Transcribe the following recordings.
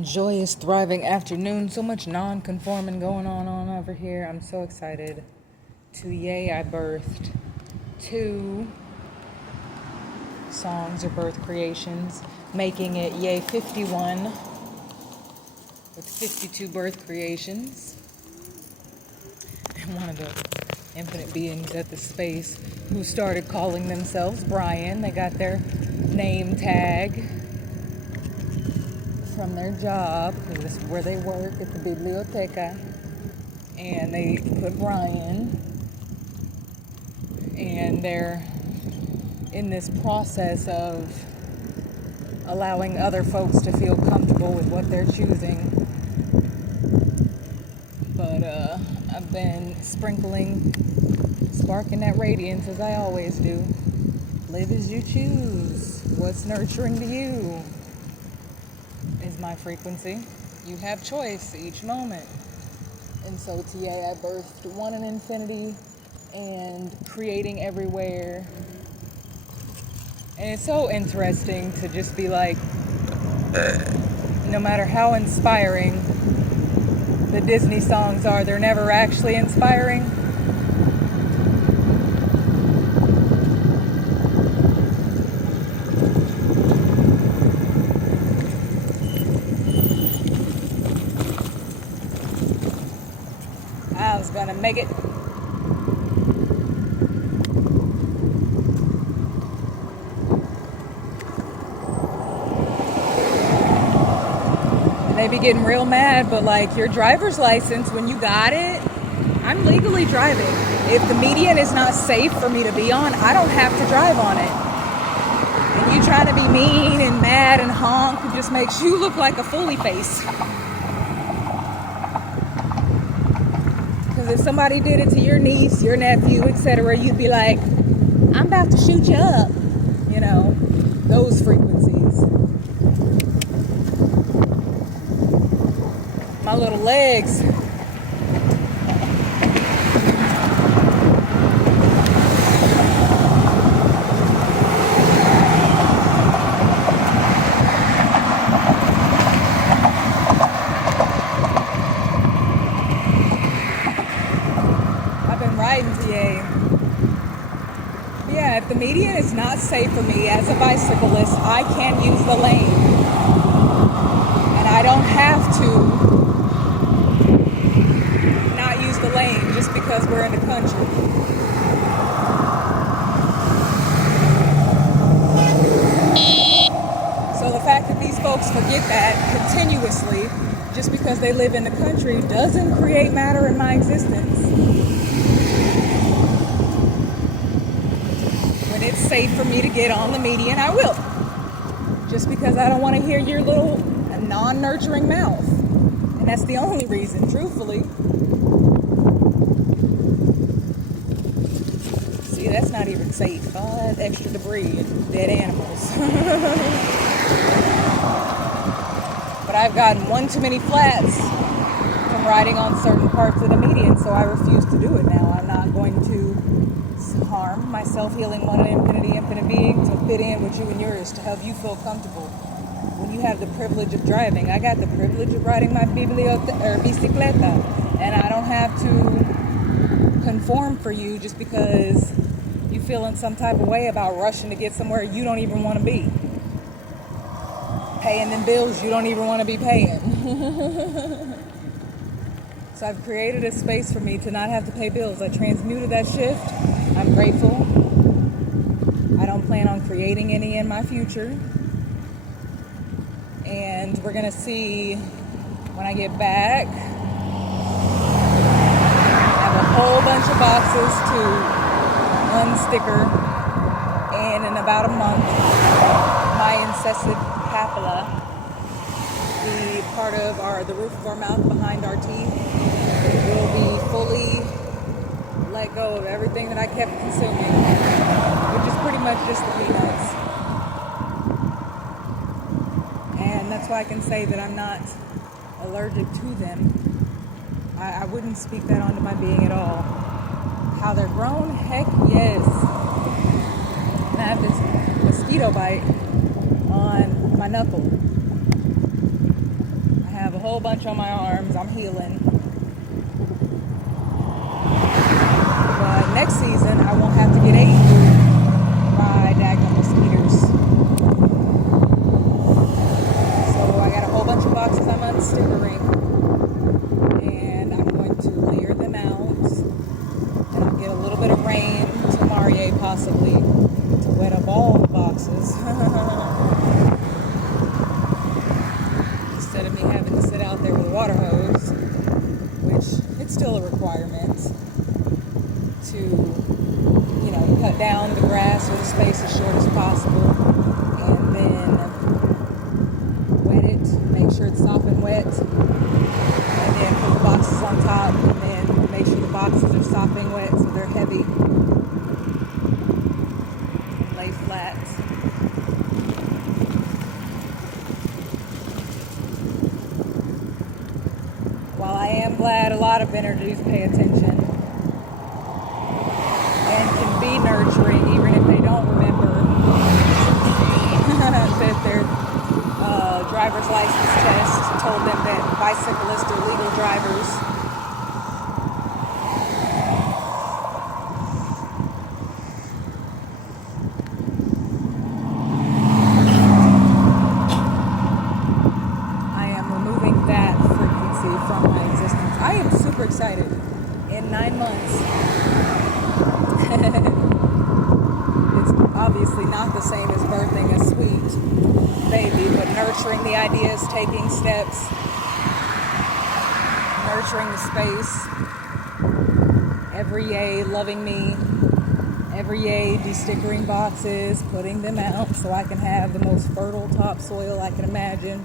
Joyous, thriving afternoon. So much non-conforming going on over here. I'm so excited. Yay, I birthed 2 songs or birth creations, making it yay 51 with 52 birth creations. And one of the infinite beings at the space who started calling themselves Brian. They got their name tag from their job, because this is where they work, at the biblioteca, and they put Brian, and they're in this process of allowing other folks to feel comfortable with what they're choosing. But I've been sparking that radiance as I always do. Live as you choose. What's nurturing to you is my frequency. You have choice each moment. And so today I birthed one in infinity and creating everywhere. And it's so interesting to just be like, no matter how inspiring the Disney songs are, they're never actually inspiring. I was gonna make it. They be getting real mad, but like your driver's license, when you got it, I'm legally driving. If the median is not safe for me to be on, I don't have to drive on it. And you trying to be mean and mad and honk, it just makes you look like a fooly face. Because if somebody did it to your niece, your nephew, etc., you'd be like, I'm about to shoot you up. You know, those frequencies. My little legs. I've been riding today. Yeah, if the median is not safe for me as a bicyclist, I can use the lane. And I don't have to the lane just because we're in the country. So the fact that these folks forget that continuously just because they live in the country doesn't create matter in my existence. When it's safe for me to get on the median, I will. Just because I don't want to hear your little non-nurturing mouth. And that's the only reason, truthfully. That's not even safe. All that extra debris and dead animals. But I've gotten one too many flats from riding on certain parts of the median, so I refuse to do it now. I'm not going to harm my self-healing one in infinity, infinite being to fit in with you and yours to help you feel comfortable. When you have the privilege of driving, I got the privilege of riding my bicicleta, and I don't have to conform for you just because you feeling some type of way about rushing to get somewhere you don't even want to be. Paying them bills you don't even want to be paying. So I've created a space for me to not have to pay bills. I transmuted that shift. I'm grateful. I don't plan on creating any in my future. And we're going to see when I get back. I have a whole bunch of boxes to unsticker, and in about a month my incessant papilla, the part of the roof of our mouth behind our teeth, will be fully let go of everything that I kept consuming, which is pretty much just the peanuts. And that's why I can say that I'm not allergic to them. I wouldn't speak that onto my being at all. How they're grown? Heck yes. And I have this mosquito bite on my knuckle. whole bunch on my arms. I'm healing. But next season, I won't have to get ate by daggone mosquitoes. So I got a whole bunch of boxes I'm unstickering. And I'm going to layer them out. And I'll get a little bit of rain tomorrow, possibly, to wet up all the boxes. Instead of me having to sit out there with a water hose, which it's still a requirement to, cut down the grass or the space as short as possible, and then wet it, make sure it's sopping wet, and then put the boxes on top, and then make sure the boxes are sopping wet so they're heavy, and lay flat. While I am glad a lot of vendors pay attention and can be nurturing, even if they don't remember that their driver's license test told them that bicyclists are legal drivers. I am removing that frequency from my existence. I am super excited. In 9 months, it's obviously not the same as birthing a sweet baby, but nurturing the ideas, taking steps, nurturing the space, every yay loving me, every yay destickering boxes, putting them out so I can have the most fertile topsoil I can imagine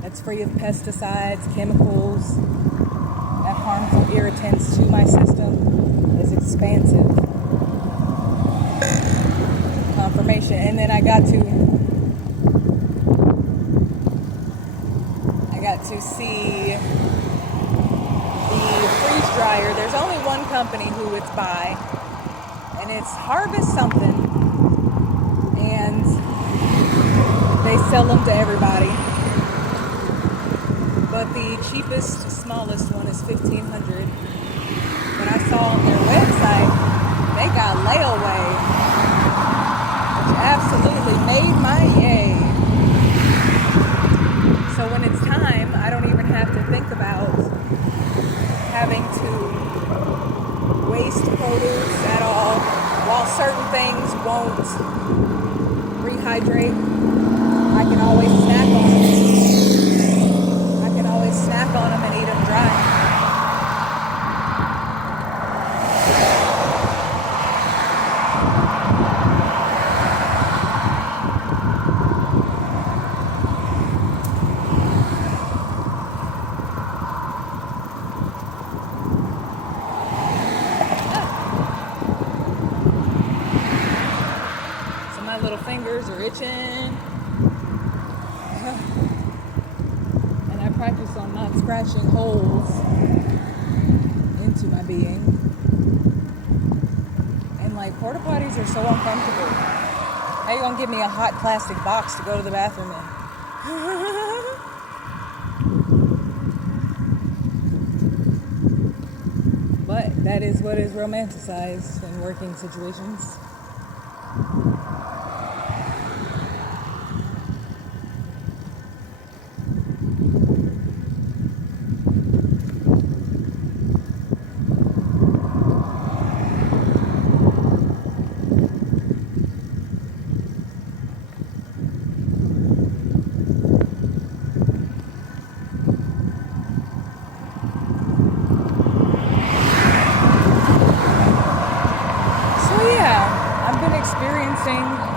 that's free of pesticides, chemicals, and harmful irritants to my system is expansive. Confirmation. And then I got to see the freeze dryer. There's only one company who it's by, and it's Harvest something, and they sell them to everybody. But the cheapest, smallest one is $1,500. But I saw on their website they got layaway, which absolutely made my yay. So when it's time, I don't even have to think about having to waste produce at all. While certain things won't rehydrate, I can always snack on them. I can always snack on them and eat them dry. Little fingers are itching, and I practice on not scratching holes into my being. And like, porta potties are so uncomfortable. How you gonna give me a hot plastic box to go to the bathroom in? But that is what is romanticized in working situations.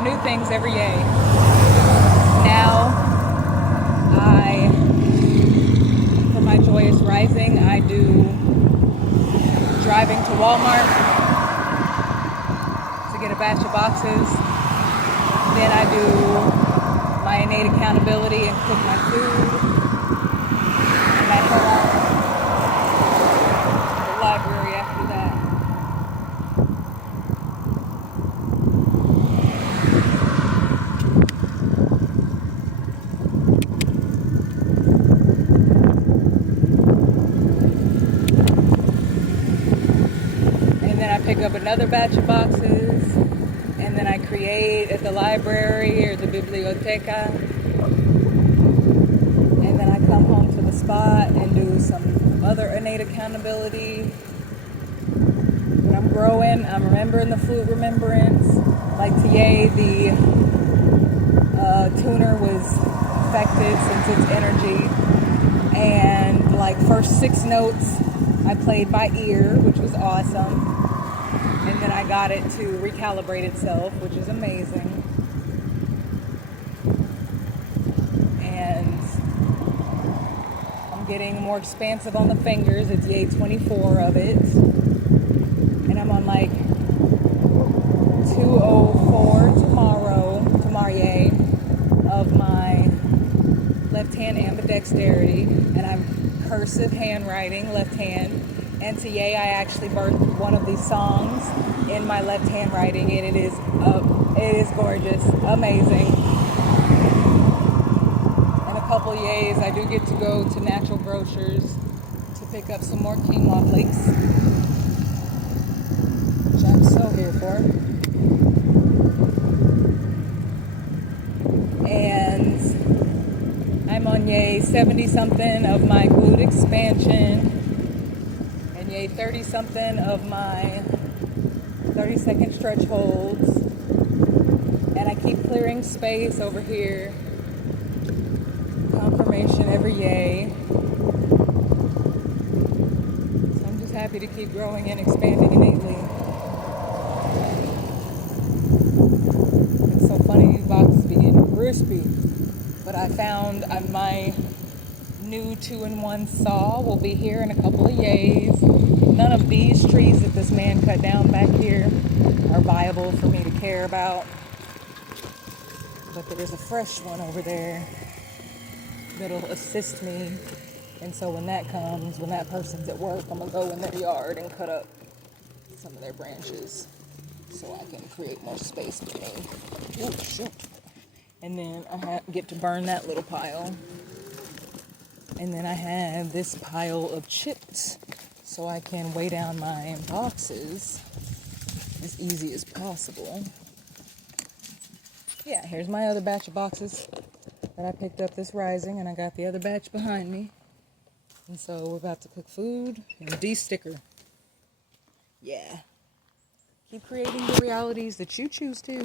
New things every day. Now, for my joyous rising, I do driving to Walmart to get a batch of boxes. Then I do my innate accountability and cook my food. And I head out to the library after that. pick up another batch of boxes, and then I create at the library or the biblioteca, and then I come home to the spot and do some other innate accountability. When I'm growing, I'm remembering the food remembrance. Like today, the tuner was affected since its energy, and like first 6 notes I played by ear, which was awesome, and then I got it to recalibrate itself, which is amazing. And I'm getting more expansive on the fingers. It's yay 24 of it, and I'm on like 204 tomorrow of my left hand ambidexterity, and I'm cursive handwriting left hand. And today I actually birthed one of these songs in my left hand writing, and it is gorgeous, amazing. In a couple yays, I do get to go to Natural Grocers to pick up some more quinoa flakes, which I'm so here for. And I'm on yay 70 something of my glute expansion, and yay 30 something of my 30-second stretch holds. And I keep clearing space over here. Confirmation every yay. So I'm just happy to keep growing and expanding innately. It's so funny, these boxes be getting crispy. But I found my new 2-in-1 saw will be here in a couple of yays. None of these trees that this man cut down back here are viable for me to care about. But there is a fresh one over there that'll assist me. And so when that comes, when that person's at work, I'm going to go in their yard and cut up some of their branches so I can create more space for me. Ooh, shoot. And then I get to burn that little pile. And then I have this pile of chips so I can weigh down my boxes as easy as possible. Yeah, here's my other batch of boxes that I picked up this rising, and I got the other batch behind me. And so we're about to cook food and de-sticker. Yeah. Keep creating the realities that you choose to.